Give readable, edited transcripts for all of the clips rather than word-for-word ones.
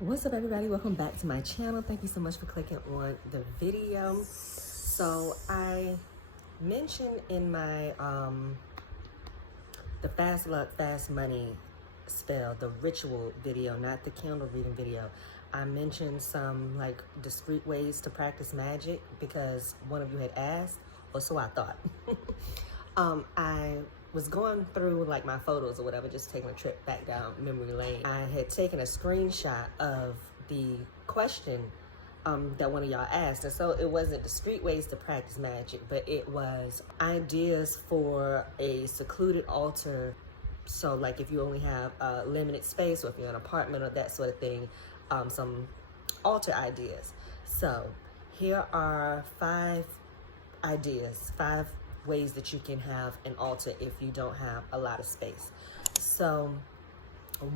What's up, everybody? Welcome back to my channel. Thank you so much for clicking on the video. So I mentioned in my the fast luck fast money spell, the ritual video, not the candle reading video, I mentioned some like discreet ways to practice magic because one of you had asked, or so I thought. I was going through like my photos or whatever, just taking a trip back down memory lane. I had taken a screenshot of the question that one of y'all asked. And so it wasn't discreet ways to practice magic, but it was ideas for a secluded altar. So like if you only have a limited space, or if you're in an apartment or that sort of thing, some altar ideas. So here are 5 ideas, 5 ways that you can have an altar if you don't have a lot of space. So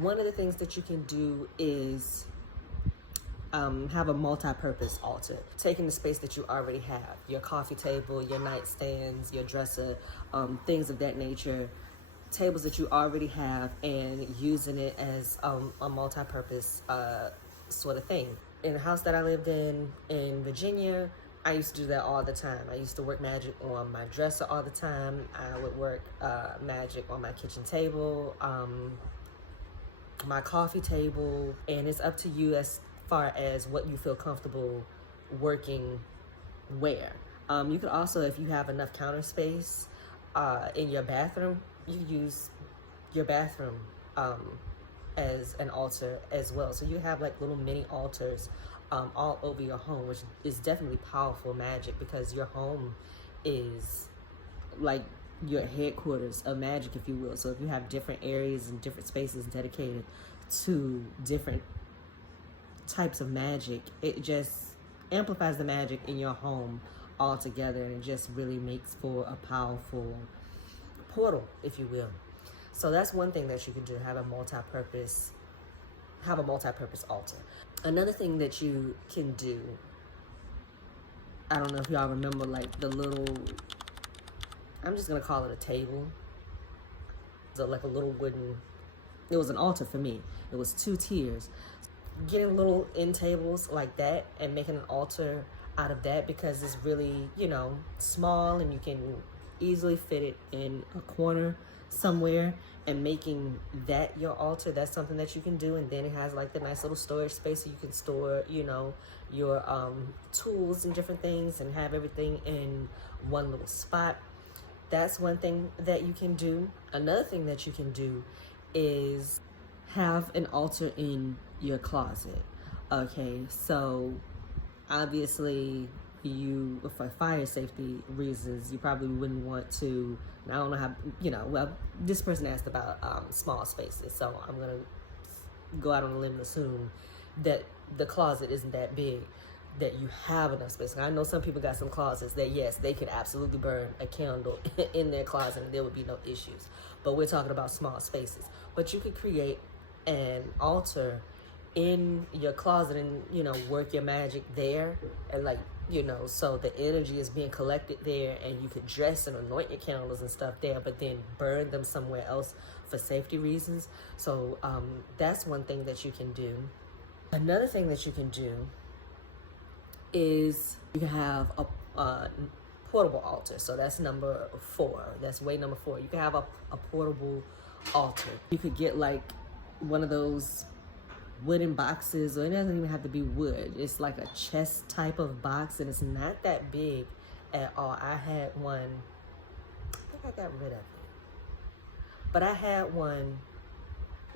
one of the things that you can do is have a multi-purpose altar, taking the space that you already have, your coffee table, your nightstands, your dresser, things of that nature, tables that you already have, and using it as a multi-purpose sort of thing. In the house that I lived in Virginia, I used to do that all the time. I used to work magic on my dresser all the time. I would work magic on my kitchen table, my coffee table, and it's up to you as far as what you feel comfortable working where. You could also, if you have enough counter space in your bathroom, you use your bathroom as an altar as well. So you have like little mini altars all over your home, which is definitely powerful magic because your home is like your headquarters of magic, if you will. So if you have different areas and different spaces dedicated to different types of magic, it just amplifies the magic in your home all together, and it just really makes for a powerful portal, if you will. So that's one thing that you can do, have a multi-purpose altar. Another thing that you can do, I don't know if y'all remember like the little, I'm just gonna call it a table. So like a little wooden, it was an altar for me. It was 2 tiers. Getting little end tables like that and making an altar out of that, because it's really, you know, small and you can easily fit it in a corner somewhere, and making that your altar, that's something that you can do. And then it has like the nice little storage space so you can store, you know, your tools and different things, and have everything in one little spot. That's one thing that you can do. Another thing that you can do is have an altar in your closet. Okay, so obviously you, for fire safety reasons, you probably wouldn't want to, I don't know how, you know, well, this person asked about small spaces, so I'm gonna go out on a limb and assume that the closet isn't that big, that you have enough space. I know some people got some closets that, yes, they could absolutely burn a candle in their closet and there would be no issues, but we're talking about small spaces. But you could create an altar in your closet and, you know, work your magic there, and like, you know, so the energy is being collected there, and you could dress and anoint your candles and stuff there, but then burn them somewhere else for safety reasons. So that's one thing that you can do. Another thing that you can do is you can have a portable altar. So that's number 4. That's way number 4. You can have a portable altar. You could get like one of those wooden boxes, or it doesn't even have to be wood. It's like a chest type of box, and it's not that big at all. I had one, I think I got rid of it, but I had one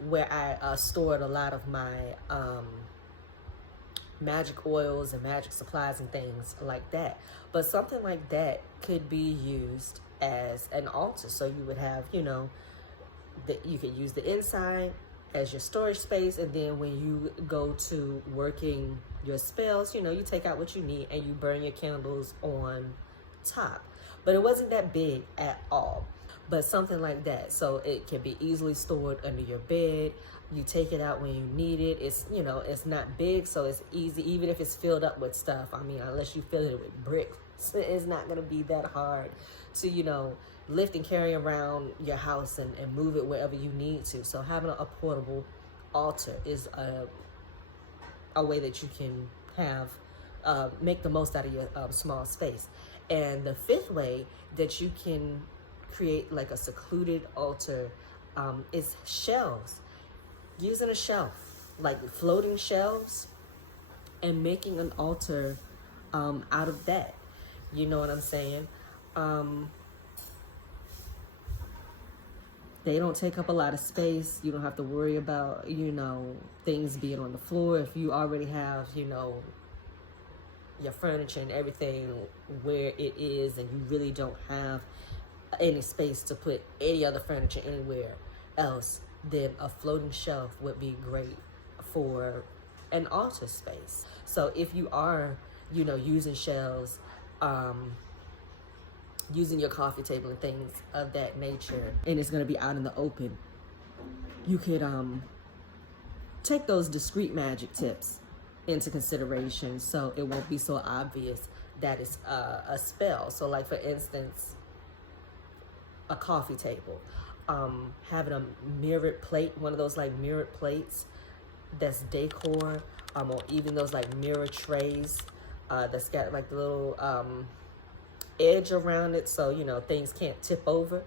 where I stored a lot of my magic oils and magic supplies and things like that. But something like that could be used as an altar. So you would have, you know, that you could use the inside as your storage space, and then when you go to working your spells, you know, you take out what you need and you burn your candles on top. But it wasn't that big at all, but something like that. So it can be easily stored under your bed. You take it out when you need it. It's, you know, it's not big, so it's easy, even if it's filled up with stuff. I mean, unless you fill it with bricks, it's not gonna be that hard to, you know, lift and carry around your house and move it wherever you need to. So having a portable altar is a way that you can have, make the most out of your small space. And the fifth way that you can create like a secluded altar is shelves. Using a shelf, like floating shelves, and making an altar out of that. You know what I'm saying? They don't take up a lot of space. You don't have to worry about, you know, things being on the floor. If you already have, you know, your furniture and everything where it is, and you really don't have any space to put any other furniture anywhere else, then a floating shelf would be great for an altar space. So if you are, you know, using shelves, using your coffee table and things of that nature, and it's going to be out in the open, you could take those discreet magic tips into consideration, so it won't be so obvious that it's a spell. So like, for instance, a coffee table, having a mirrored plate, one of those like mirrored plates that's decor, or even those like mirror trays that's got like the little edge around it, so you know things can't tip over.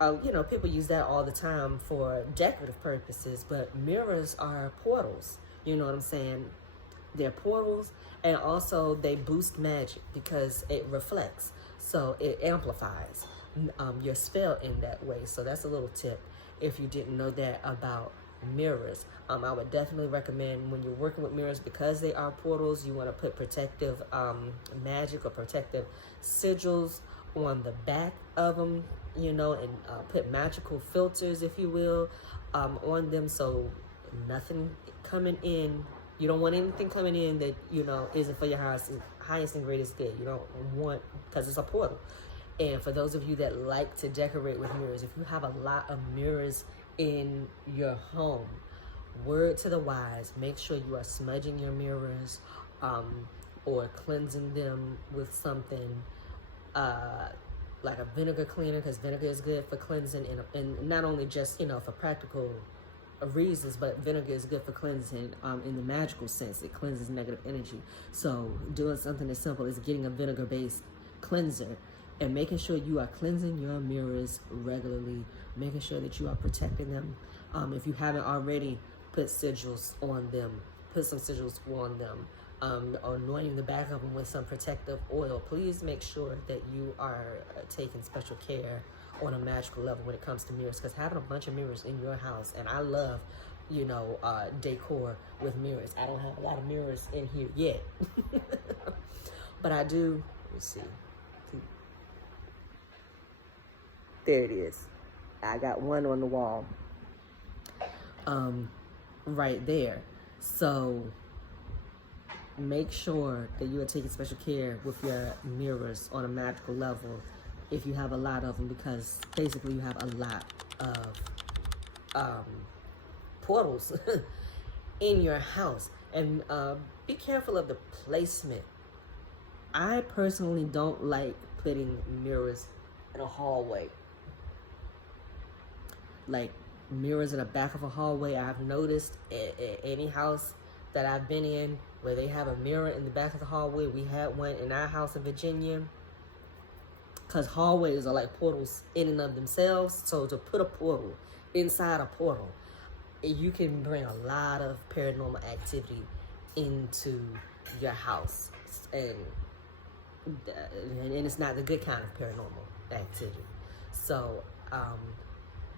You know, people use that all the time for decorative purposes, but mirrors are portals. You know what I'm saying? They're portals, and also they boost magic because it reflects, so it amplifies your spell in that way. So that's a little tip if you didn't know that about mirrors. I would definitely recommend, when you're working with mirrors, because they are portals, you want to put protective magic or protective sigils on the back of them, you know, and put magical filters, if you will, on them, so nothing coming in. You don't want anything coming in that, you know, isn't for your highest and greatest good. You don't want, because it's a portal. And for those of you that like to decorate with mirrors, if you have a lot of mirrors in your home, word to the wise, make sure you are smudging your mirrors or cleansing them with something like a vinegar cleaner, because vinegar is good for cleansing, and not only just, you know, for practical reasons, but vinegar is good for cleansing in the magical sense. It cleanses negative energy. So doing something as simple as getting a vinegar-based cleanser and making sure you are cleansing your mirrors regularly, making sure that you are protecting them. If you haven't already, put sigils on them, put some sigils on them, or anointing the back of them with some protective oil. Please make sure that you are taking special care on a magical level when it comes to mirrors, because having a bunch of mirrors in your house, and I love, you know, decor with mirrors. I don't have a lot of mirrors in here yet, but I do. Let me see. There it is. I got one on the wall right there. So make sure that you are taking special care with your mirrors on a magical level if you have a lot of them, because basically you have a lot of portals in your house. And be careful of the placement. I personally don't like putting mirrors in a hallway. Like mirrors in the back of a hallway, I've noticed at any house that I've been in where they have a mirror in the back of the hallway. We had one in our house in Virginia, because hallways are like portals in and of themselves. So to put a portal inside a portal, you can bring a lot of paranormal activity into your house, and it's not the good kind of paranormal activity. So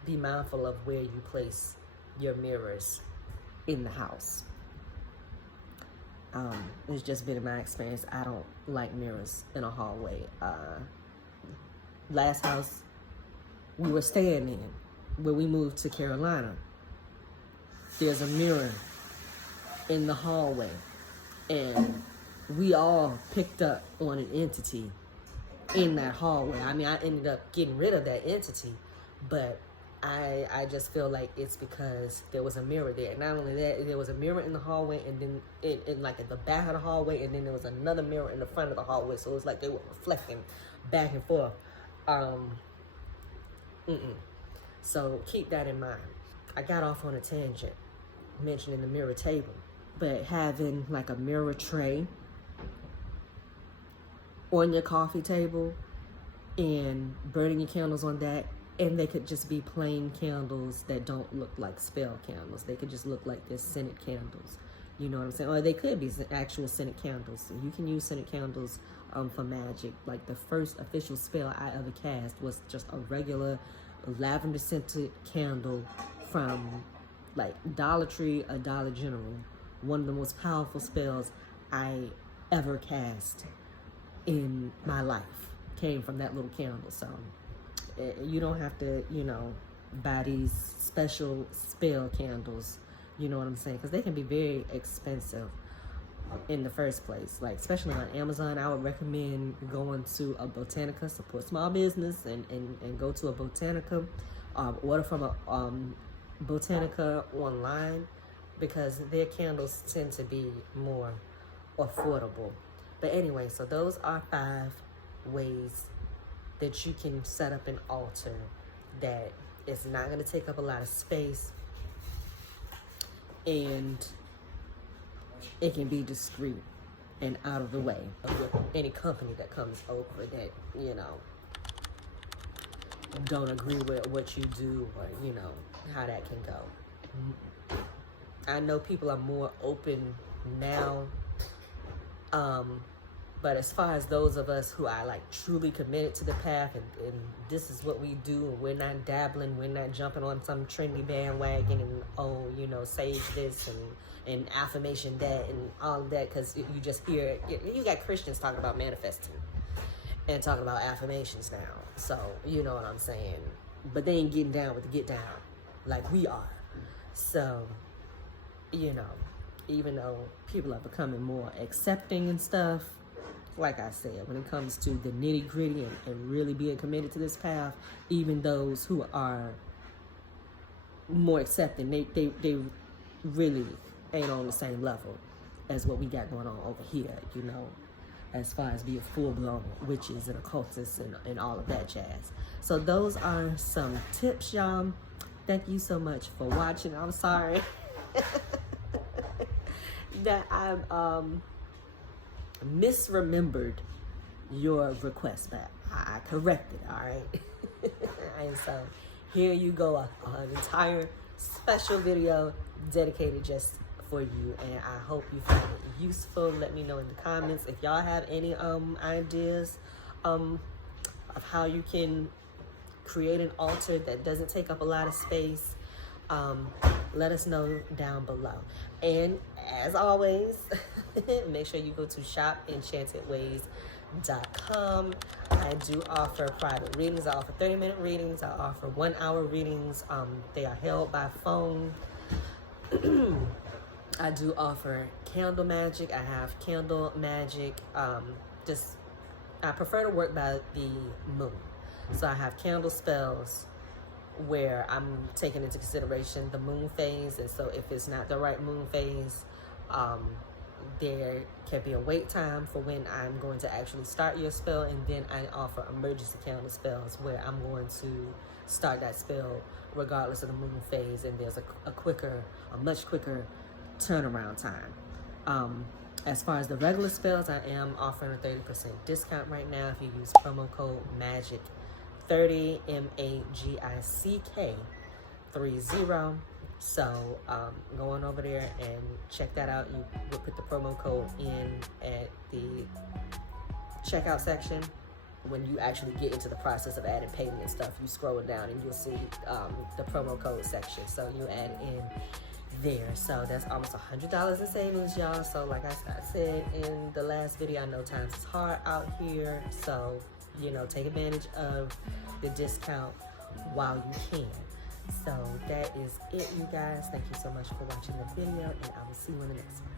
be mindful of where you place your mirrors in the house. It's just been in my experience, I don't like mirrors in a hallway. Last house we were staying in, when we moved to Carolina, there's a mirror in the hallway, and we all picked up on an entity in that hallway. I mean, I ended up getting rid of that entity, but I just feel like it's because there was a mirror there. Not only that, there was a mirror in the hallway, and then in like at the back of the hallway, and then there was another mirror in the front of the hallway. So it was like they were reflecting back and forth. So keep that in mind. I got off on a tangent mentioning the mirror table, but having like a mirror tray on your coffee table and burning your candles on that, and they could just be plain candles that don't look like spell candles. They could just look like they're scented candles. You know what I'm saying? Or they could be actual scented candles. You can use scented candles for magic. Like the first official spell I ever cast was just a regular lavender scented candle from like Dollar Tree or Dollar General. One of the most powerful spells I ever cast in my life came from that little candle. So you don't have to, you know, buy these special spell candles, you know what I'm saying? Because they can be very expensive in the first place. Like, especially on Amazon, I would recommend going to a Botanica, support small business, and go to a Botanica, order from a Botanica online, because their candles tend to be more affordable. But anyway, so those are 5 ways that you can set up an altar that it's not going to take up a lot of space, and it can be discreet and out of the way of any company that comes over that, you know, don't agree with what you do, or, you know, how that can go. I know people are more open now, but as far as those of us who are like truly committed to the path, and this is what we do, and we're not dabbling, we're not jumping on some trendy bandwagon and, oh, you know, sage this and affirmation that and all of that, because you just hear, you got Christians talking about manifesting and talking about affirmations now. So, you know what I'm saying? But they ain't getting down with the get down like we are. So, you know, even though people are becoming more accepting and stuff, like I said, when it comes to the nitty gritty and really being committed to this path, even those who are more accepting, they really ain't on the same level as what we got going on over here, you know, as far as being full-blown witches and occultists and all of that jazz. So those are some tips, y'all. Thank you so much for watching. I'm sorry that I've misremembered your request, but I corrected, all right? And so here you go, an entire special video dedicated just for you, and I hope you find it useful. Let me know in the comments if y'all have any ideas of how you can create an altar that doesn't take up a lot of space. Let us know down below. And as always, make sure you go to shopenchantedways.com. I do offer private readings. I offer 30-minute readings. I offer 1-hour readings. They are held by phone. I do offer candle magic. I have candle magic. I prefer to work by the moon. So I have candle spells where I'm taking into consideration the moon phase, and so if it's not the right moon phase, there can be a wait time for when I'm going to actually start your spell, and then I offer emergency candle spells where I'm going to start that spell regardless of the moon phase, and there's a much quicker turnaround time. As far as the regular spells, I am offering a 30% discount right now if you use promo code MAGICK 30, MAGICK 30. So go on over there and check that out. You will put the promo code in at the checkout section. When you actually get into the process of adding payment and stuff, you scroll it down and you'll see the promo code section. So you add in there. So that's almost $100 in savings, y'all. So like I said in the last video, I know times is hard out here. So, you know, take advantage of the discount while you can. So that is it, you guys. Thank you so much for watching the video, and I will see you in the next one.